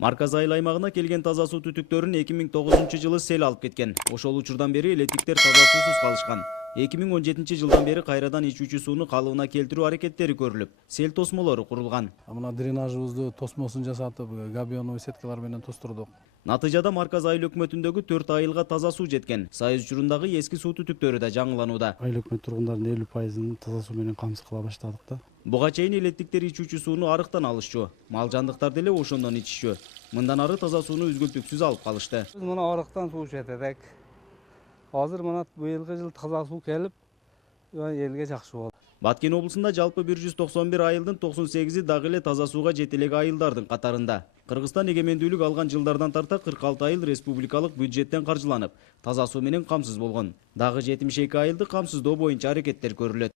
Марказ айыл аймагына келген таза суу түтүктөрүн 2009-жылы сел алып кеткен. Ошол учурдан бери электриктер таза суусуз калышкан. 2017-жылдан бери кайрадан ичүүчү сууну калыбына келтирүү аракеттери көрүлүп, сел тосмолору курулган. Мына дренажыбызды тосмосун жасатып, габионовый сеткалар менен тостурдук. Натыйжада Марказ айыл өкмөтүндөгү 4 айылга таза суу жеткен. Сайыз учурундагы эски суу түтүктөрү да жаңыланууда. Айыл өкмөт тургундарынын 50%-ын таза суу менен камсыз кыла баштадык да. Буга чейин электриктер ичүүчү сууну арыктан алышчу, мал жандыктар деле ошондон ичишчү. Мындан ары таза сууну үзгүлтүксүз алып калышты. Biz mına arıqdan su içeterek. Hazır mına bu yılғы jıl taza su kelip, elge жақшы болды. Баткен облусунда жалпы 191 айылдын 98-и дагы эле таза сууга жете элек айылдардын катарында. Кыргызстан эгемендүүлүк алган жылдардан тарта 46 айыл республикалык бюджеттен каржыланып, таза суу менен камсыз болгон. Дагы 72 айылды камсыздоо боюнча аракеттер көрүлөт.